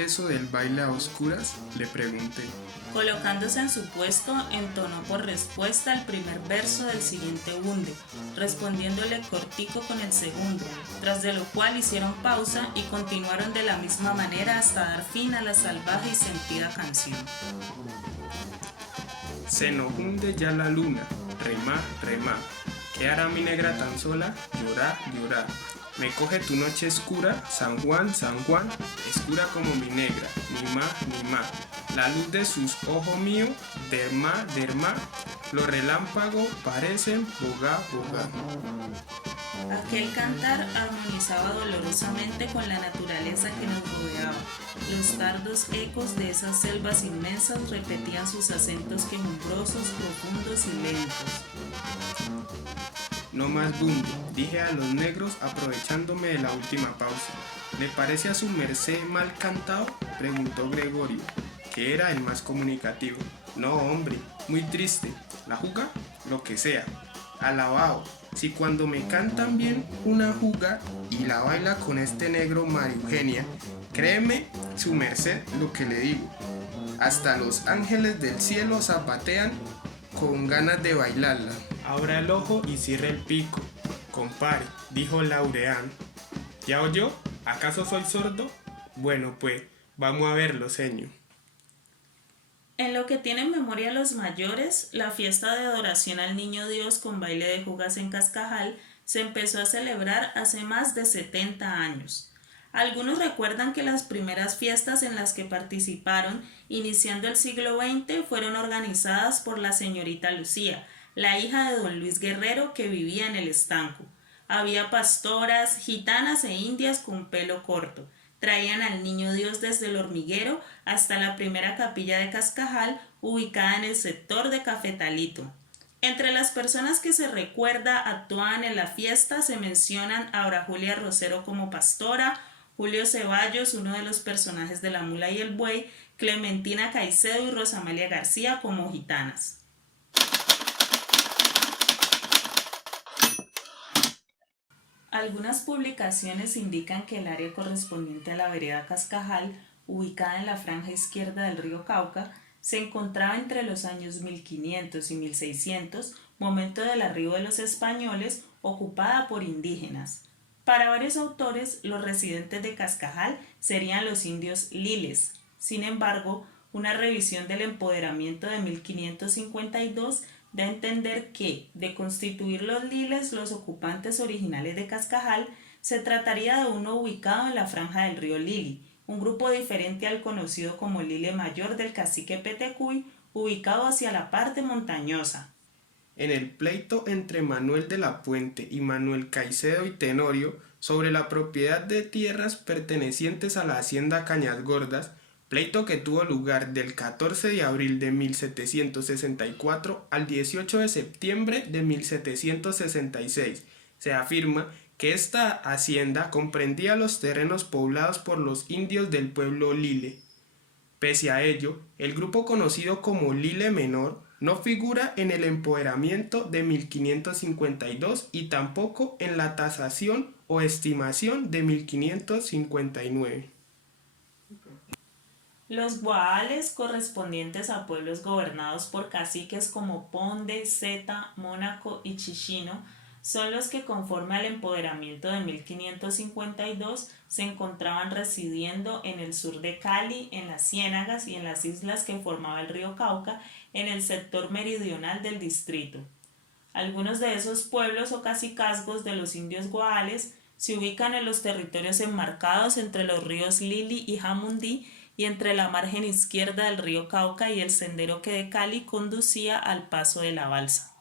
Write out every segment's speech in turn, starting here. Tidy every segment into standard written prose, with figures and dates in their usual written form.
eso del baile a oscuras?, le pregunté. Colocándose en su puesto, entonó por respuesta el primer verso del siguiente bunde, respondiéndole cortico con el segundo, tras de lo cual hicieron pausa y continuaron de la misma manera hasta dar fin a la salvaje y sentida canción. Se nos hunde ya la luna, remá, remá. ¿Qué hará mi negra tan sola? Llorar, llorar. Me coge tu noche escura, San Juan, escura como mi negra, ni más, ni más. La luz de sus ojos míos, derma, derma, los relámpagos parecen boga, boga. Aquel cantar armonizaba dolorosamente con la naturaleza que nos rodeaba. Los tardos ecos de esas selvas inmensas repetían sus acentos quejumbrosos, profundos y lentos. No más bunde, dije a los negros aprovechándome de la última pausa. ¿Le parece a su merced mal cantado?, preguntó Gregorio, que era el más comunicativo. No, hombre, muy triste. ¿La juga? Lo que sea. Alabao, si cuando me cantan bien una juga y la baila con este negro María Eugenia, créeme, su merced, lo que le digo. Hasta los ángeles del cielo zapatean con ganas de bailarla. Abra el ojo y cierre el pico, compare, dijo Laureán. ¿Ya oyó? ¿Acaso soy sordo? Bueno, pues, vamos a verlo, señor. En lo que tienen memoria los mayores, la fiesta de adoración al Niño Dios con baile de jugas en Cascajal se empezó a celebrar hace más de 70 años. Algunos recuerdan que las primeras fiestas en las que participaron, iniciando el siglo XX, fueron organizadas por la señorita Lucía, la hija de don Luis Guerrero, que vivía en el estanco. Había pastoras, gitanas e indias con pelo corto. Traían al Niño Dios desde el hormiguero hasta la primera capilla de Cascajal, ubicada en el sector de Cafetalito. Entre las personas que se recuerda actuaban en la fiesta se mencionan a Aura Julia Rosero como pastora, Julio Ceballos, uno de los personajes de La Mula y el Buey, Clementina Caicedo y Rosamalia García como gitanas. Algunas publicaciones indican que el área correspondiente a la vereda Cascajal, ubicada en la franja izquierda del río Cauca, se encontraba entre los años 1500 y 1600, momento del arribo de los españoles, ocupada por indígenas. Para varios autores, los residentes de Cascajal serían los indios liles. Sin embargo, una revisión del empoderamiento de 1552 da a entender que, de constituir los liles los ocupantes originales de Cascajal, se trataría de uno ubicado en la franja del río Lili, un grupo diferente al conocido como Lile Mayor del cacique Petecuy, ubicado hacia la parte montañosa. En el pleito entre Manuel de la Puente y Manuel Caicedo y Tenorio sobre la propiedad de tierras pertenecientes a la hacienda Cañas Gordas, pleito que tuvo lugar del 14 de abril de 1764 al 18 de septiembre de 1766, se afirma que esta hacienda comprendía los terrenos poblados por los indios del pueblo Lile. Pese a ello, el grupo conocido como Lile Menor no figura en el empoderamiento de 1552 y tampoco en la tasación o estimación de 1559. Los guaales, correspondientes a pueblos gobernados por caciques como Ponde, Zeta, Mónaco y Chichino, son los que conforme al empoderamiento de 1552 se encontraban residiendo en el sur de Cali, en las ciénagas y en las islas que formaba el río Cauca, en el sector meridional del distrito. Algunos de esos pueblos o cacicazgos de los indios guaales se ubican en los territorios enmarcados entre los ríos Lili y Jamundí y entre la margen izquierda del río Cauca y el sendero que de Cali conducía al paso de la balsa.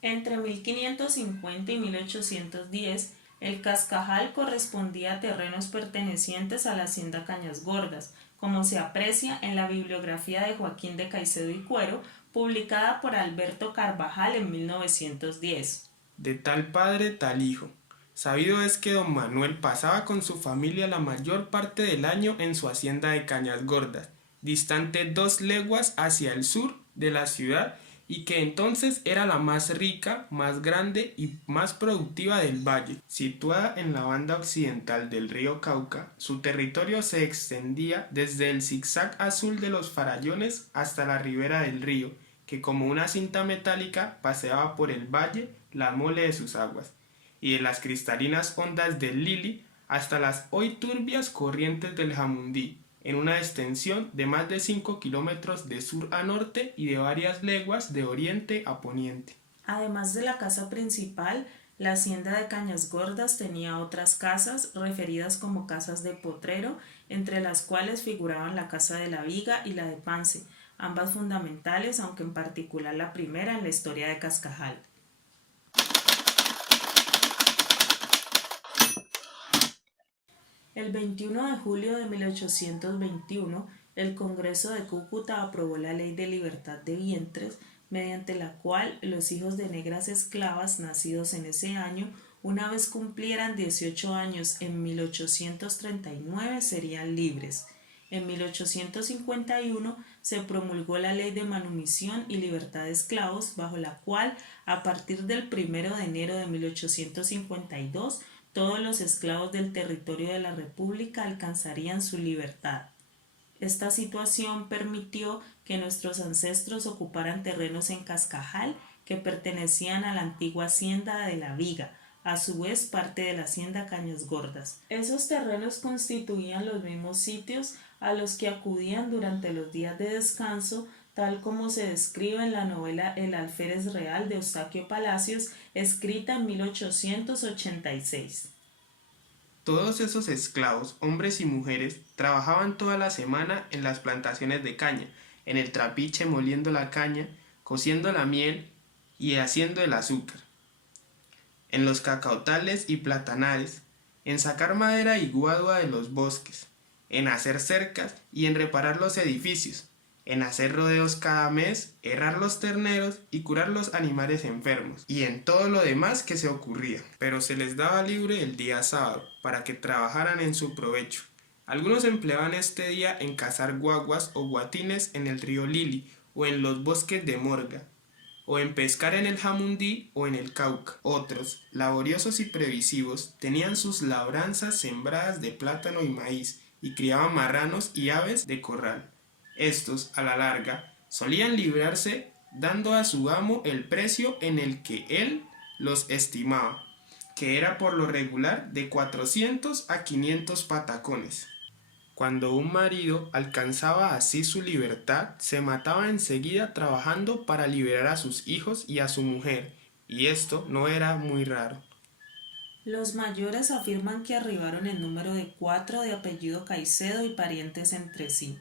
Entre 1550 y 1810, el Cascajal correspondía a terrenos pertenecientes a la hacienda Cañas Gordas, como se aprecia en la bibliografía de Joaquín de Caicedo y Cuero, publicada por Alberto Carvajal en 1910. De tal padre, tal hijo. Sabido es que don Manuel pasaba con su familia la mayor parte del año en su hacienda de Cañas Gordas, distante 2 leguas hacia el sur de la ciudad y que entonces era la más rica, más grande y más productiva del valle. Situada en la banda occidental del río Cauca, su territorio se extendía desde el zigzag azul de los farallones hasta la ribera del río, que como una cinta metálica paseaba por el valle la mole de sus aguas, y de las cristalinas ondas del Lili hasta las hoy turbias corrientes del Jamundí, en una extensión de más de 5 kilómetros de sur a norte y de varias leguas de oriente a poniente. Además de la casa principal, la hacienda de Cañas Gordas tenía otras casas referidas como casas de potrero, entre las cuales figuraban la casa de la Viga y la de Pance, ambas fundamentales, aunque en particular la primera en la historia de Cascajal. El 21 de julio de 1821, el Congreso de Cúcuta aprobó la Ley de Libertad de Vientres, mediante la cual los hijos de negras esclavas nacidos en ese año, una vez cumplieran 18 años en 1839, serían libres. En 1851 se promulgó la Ley de Manumisión y Libertad de Esclavos, bajo la cual, a partir del 1 de enero de 1852, todos los esclavos del territorio de la República alcanzarían su libertad. Esta situación permitió que nuestros ancestros ocuparan terrenos en Cascajal que pertenecían a la antigua hacienda de la Viga, a su vez parte de la hacienda Cañas Gordas. Esos terrenos constituían los mismos sitios a los que acudían durante los días de descanso, tal como se describe en la novela El Alférez Real de Eustaquio Palacios, escrita en 1886. Todos esos esclavos, hombres y mujeres, trabajaban toda la semana en las plantaciones de caña, en el trapiche moliendo la caña, cociendo la miel y haciendo el azúcar, en los cacautales y platanares, en sacar madera y guadua de los bosques, en hacer cercas y en reparar los edificios, en hacer rodeos cada mes, herrar los terneros y curar los animales enfermos, y en todo lo demás que se ocurría. Pero se les daba libre el día sábado, para que trabajaran en su provecho. Algunos empleaban este día en cazar guaguas o guatines en el río Lili, o en los bosques de Morga, o en pescar en el Jamundí o en el Cauca. Otros, laboriosos y previsivos, tenían sus labranzas sembradas de plátano y maíz, y criaban marranos y aves de corral. Estos, a la larga, solían librarse dando a su amo el precio en el que él los estimaba, que era por lo regular de 400 a 500 patacones. Cuando un marido alcanzaba así su libertad, se mataba enseguida trabajando para liberar a sus hijos y a su mujer, y esto no era muy raro. Los mayores afirman que arribaron en número de 4 de apellido Caicedo y parientes entre sí.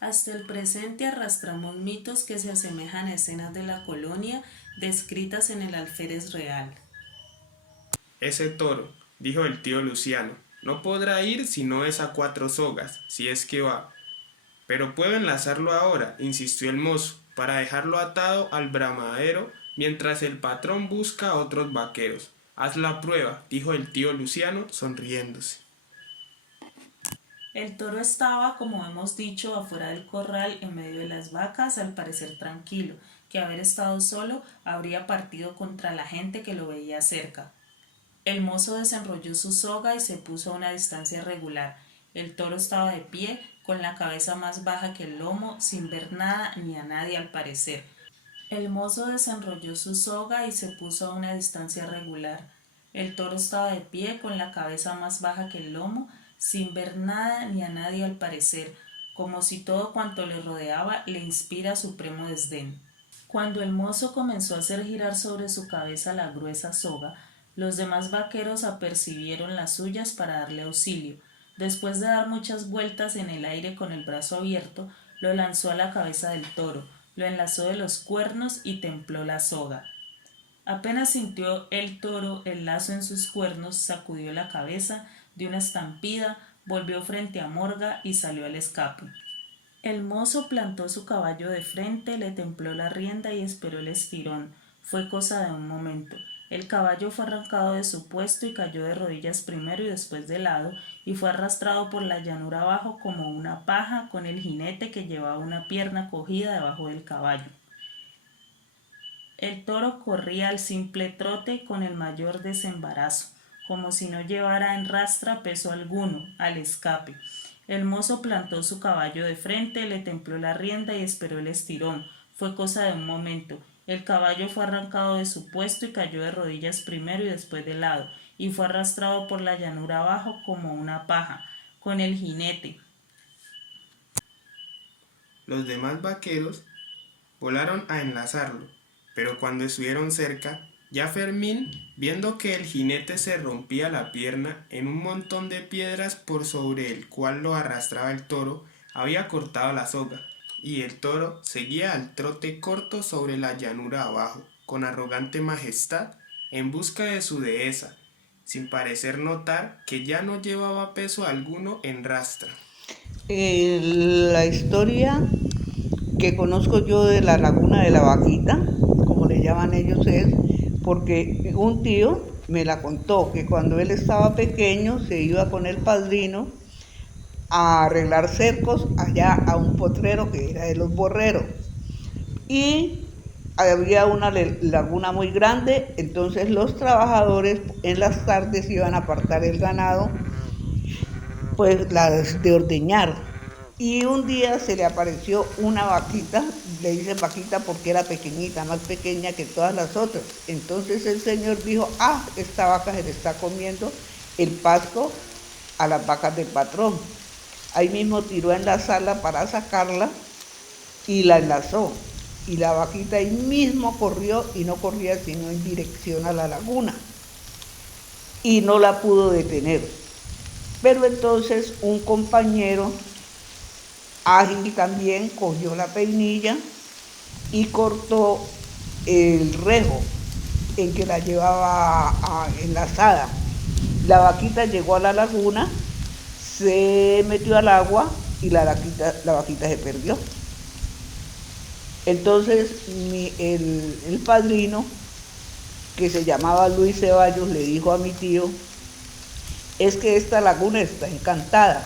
Hasta el presente arrastramos mitos que se asemejan a escenas de la colonia descritas en el Alférez Real. Ese toro, dijo el tío Luciano, no podrá ir si no es a 4 sogas, si es que va. Pero puedo enlazarlo ahora, insistió el mozo, para dejarlo atado al bramadero mientras el patrón busca a otros vaqueros. Haz la prueba, dijo el tío Luciano, sonriéndose. El toro estaba, como hemos dicho, afuera del corral en medio de las vacas, al parecer tranquilo, que haber estado solo habría partido contra la gente que lo veía cerca. El mozo desenrolló su soga y se puso a una distancia regular. El toro estaba de pie, con la cabeza más baja que el lomo, sin ver nada ni a nadie al parecer. El mozo desenrolló su soga y se puso a una distancia regular. El toro estaba de pie, con la cabeza más baja que el lomo, sin ver nada ni a nadie al parecer, como si todo cuanto le rodeaba le inspira supremo desdén. Cuando el mozo comenzó a hacer girar sobre su cabeza la gruesa soga, los demás vaqueros apercibieron las suyas para darle auxilio. Después de dar muchas vueltas en el aire con el brazo abierto, lo lanzó a la cabeza del toro, lo enlazó de los cuernos y templó la soga. Apenas sintió el toro el lazo en sus cuernos, sacudió la cabeza, dio una estampida, volvió frente a Morga y salió al escape. El mozo plantó su caballo de frente, le templó la rienda y esperó el estirón. Fue cosa de un momento. El caballo fue arrancado de su puesto y cayó de rodillas primero y después de lado, y fue arrastrado por la llanura abajo como una paja, con el jinete que llevaba una pierna cogida debajo del caballo. El toro corría al simple trote con el mayor desembarazo, como si no llevara en rastra peso alguno, al escape. El mozo plantó su caballo de frente, le templó la rienda y esperó el estirón. Fue cosa de un momento. El caballo fue arrancado de su puesto y cayó de rodillas primero y después de lado, y fue arrastrado por la llanura abajo como una paja, con el jinete. Los demás vaqueros volaron a enlazarlo, pero cuando estuvieron cerca, ya Fermín, viendo que el jinete se rompía la pierna en un montón de piedras por sobre el cual lo arrastraba el toro, había cortado la soga, y el toro seguía al trote corto sobre la llanura abajo, con arrogante majestad, en busca de su dehesa, sin parecer notar que ya no llevaba peso alguno en rastra. La historia que conozco yo de la laguna de la vaquita, como le llaman ellos, es porque un tío me la contó, que cuando él estaba pequeño se iba con el padrino a arreglar cercos allá a un potrero que era de los borreros. Y había una laguna muy grande, entonces los trabajadores en las tardes iban a apartar el ganado, pues las de ordeñar. Y un día se le apareció una vaquita, le dicen vaquita porque era pequeñita, más pequeña que todas las otras. Entonces el señor dijo, esta vaca se le está comiendo el pasto a las vacas del patrón. Ahí mismo tiró a enlazarla para sacarla y la enlazó. Y la vaquita ahí mismo corrió y no corría sino en dirección a la laguna. Y no la pudo detener. Pero entonces un compañero ágil también cogió la peinilla y cortó el rejo en que la llevaba enlazada. La vaquita llegó a la laguna, se metió al agua y la vaquita se perdió. Entonces el padrino, que se llamaba Luis Ceballos, le dijo a mi tío, es que esta laguna está encantada.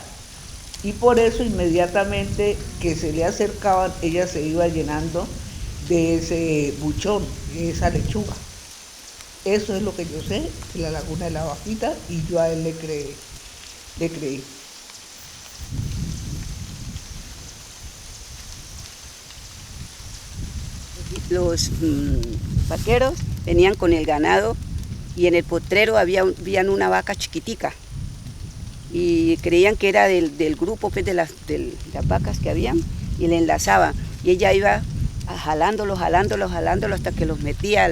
Y por eso inmediatamente que se le acercaban, ella se iba llenando de ese buchón, de esa lechuga. Eso es lo que yo sé de la laguna de la vaquita y yo a él le creí. Los vaqueros venían con el ganado y en el potrero habían una vaca chiquitica y creían que era del grupo pues, de las vacas que habían y le enlazaban y ella iba jalándolo hasta que los metía,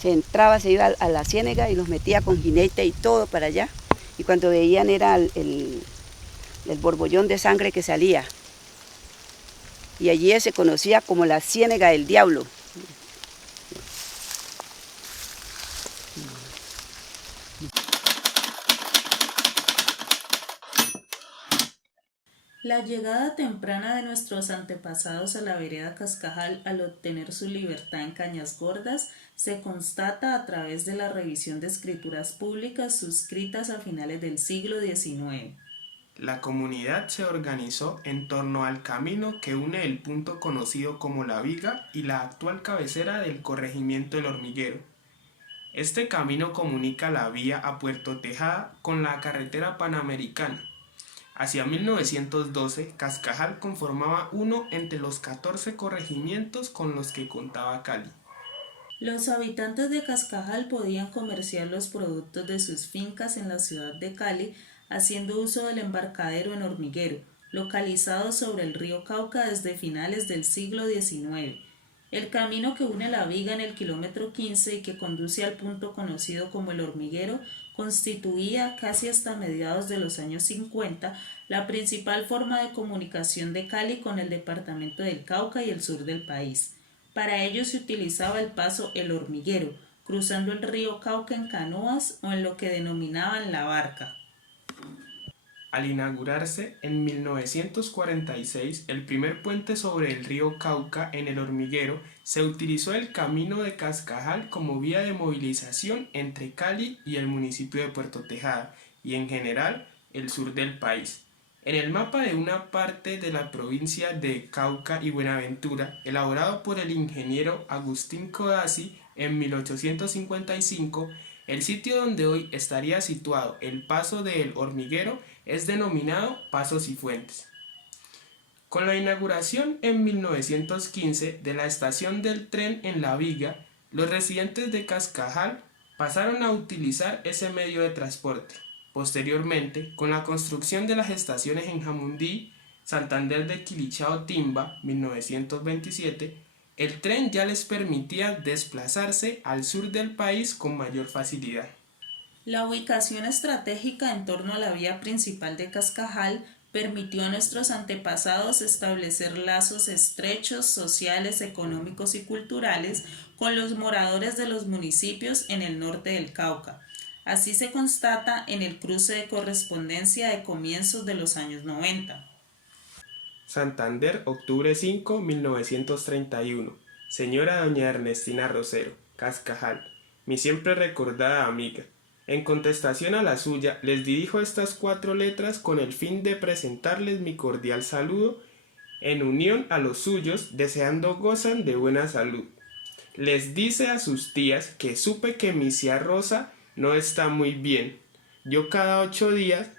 se iba a la ciénaga y los metía con jinete y todo para allá y cuando veían era el borbollón de sangre que salía. Y allí se conocía como la ciénaga del diablo. La llegada temprana de nuestros antepasados a la vereda Cascajal al obtener su libertad en Cañas Gordas se constata a través de la revisión de escrituras públicas suscritas a finales del siglo XIX. La comunidad se organizó en torno al camino que une el punto conocido como La Viga y la actual cabecera del corregimiento El Hormiguero. Este camino comunica la vía a Puerto Tejada con la carretera panamericana. Hacia 1912, Cascajal conformaba uno entre los 14 corregimientos con los que contaba Cali. Los habitantes de Cascajal podían comerciar los productos de sus fincas en la ciudad de Cali, haciendo uso del embarcadero en Hormiguero, localizado sobre el río Cauca desde finales del siglo XIX. El camino que une La Viga en el kilómetro 15 y que conduce al punto conocido como El Hormiguero constituía casi hasta mediados de los años 50 la principal forma de comunicación de Cali con el departamento del Cauca y el sur del país. Para ello se utilizaba el paso El Hormiguero, cruzando el río Cauca en canoas o en lo que denominaban la barca. al inaugurarse en 1946 el primer puente sobre el río Cauca en El Hormiguero, se utilizó el camino de Cascajal como vía de movilización entre Cali y el municipio de Puerto Tejada y en general el sur del país. En el mapa de una parte de la provincia de Cauca y Buenaventura, elaborado por el ingeniero Agustín Codazzi en 1855, el sitio donde hoy estaría situado el Paso de El Hormiguero es denominado Paso Cifuentes. Con la inauguración en 1915 de la estación del tren en La Viga, los residentes de Cascajal pasaron a utilizar ese medio de transporte. Posteriormente, con la construcción de las estaciones en Jamundí, Santander de Quilichao Timba, 1927, el tren ya les permitía desplazarse al sur del país con mayor facilidad. La ubicación estratégica en torno a la vía principal de Cascajal permitió a nuestros antepasados establecer lazos estrechos sociales, económicos y culturales con los moradores de los municipios en el norte del Cauca. Así se constata en el cruce de correspondencia de comienzos de los años 90. Santander, octubre 5, 1931. Señora doña Ernestina Rosero, Cascajal, mi siempre recordada amiga. En contestación a la suya, les dirijo estas 4 letras con el fin de presentarles mi cordial saludo, en unión a los suyos, deseando gozan de buena salud. Les dice a sus tías que supe que mi tía Rosa no está muy bien. Yo cada 8 días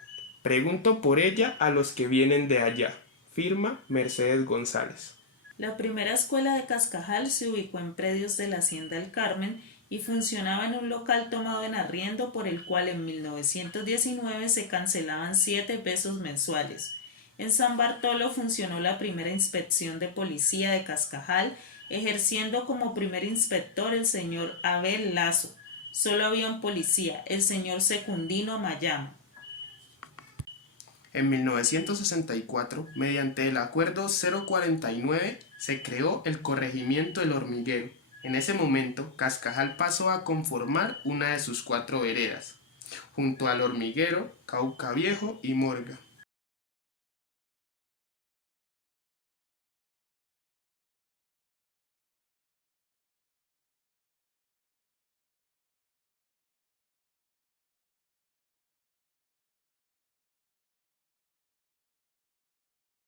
pregunto por ella a los que vienen de allá. Firma Mercedes González. La primera escuela de Cascajal se ubicó en predios de la Hacienda El Carmen y funcionaba en un local tomado en arriendo por el cual en 1919 se cancelaban 7 pesos mensuales. En San Bartolo funcionó la primera inspección de policía de Cascajal, ejerciendo como primer inspector el señor Abel Lazo. Solo había un policía, el señor Secundino Mayamo. En 1964, mediante el Acuerdo 049, se creó el corregimiento El Hormiguero. En ese momento, Cascajal pasó a conformar una de sus 4 veredas, junto al Hormiguero, Cauca Viejo y Morga.